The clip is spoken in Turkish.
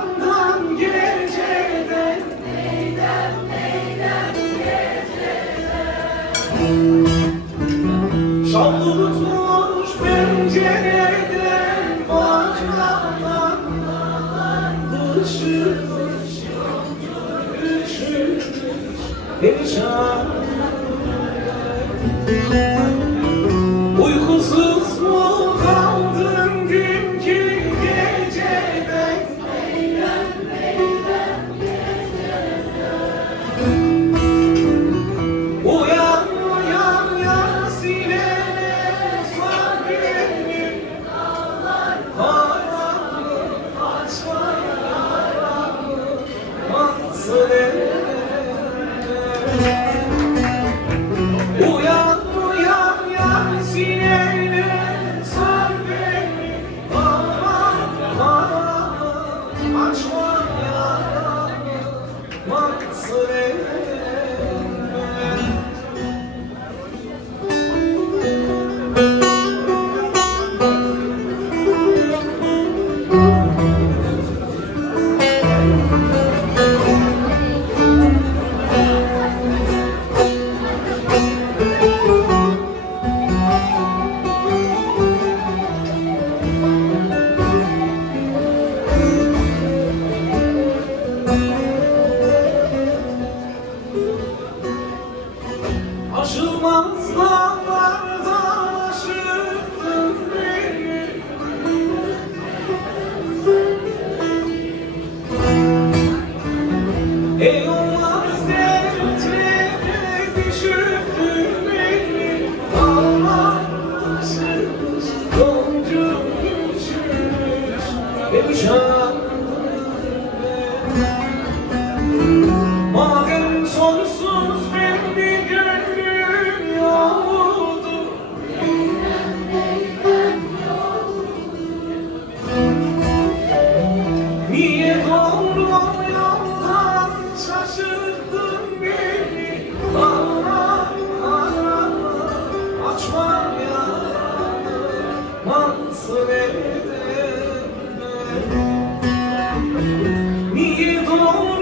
yandan geceden neylem geceden şanlı tutmuş pencereden bacaktan ışılmış üşümüş perişan uykusuz mu kaldın dünkü geceden neylem geceden uyan uyan Yasin'e sor benim haramı açma yaramı mansur uyan uyan Yasin'e sor benim haramı açma yaramı mansur aşılmaz dağlardan aşıktın beni ey olmaz dertlere düşürdün beni ağlar ışılmış yolcum düşmüş perişan madem sonsuz belli gönlüm yoldu niye doğru yoldan şaşırdın beni ağlar açma yaramı mansur edemem niye doğru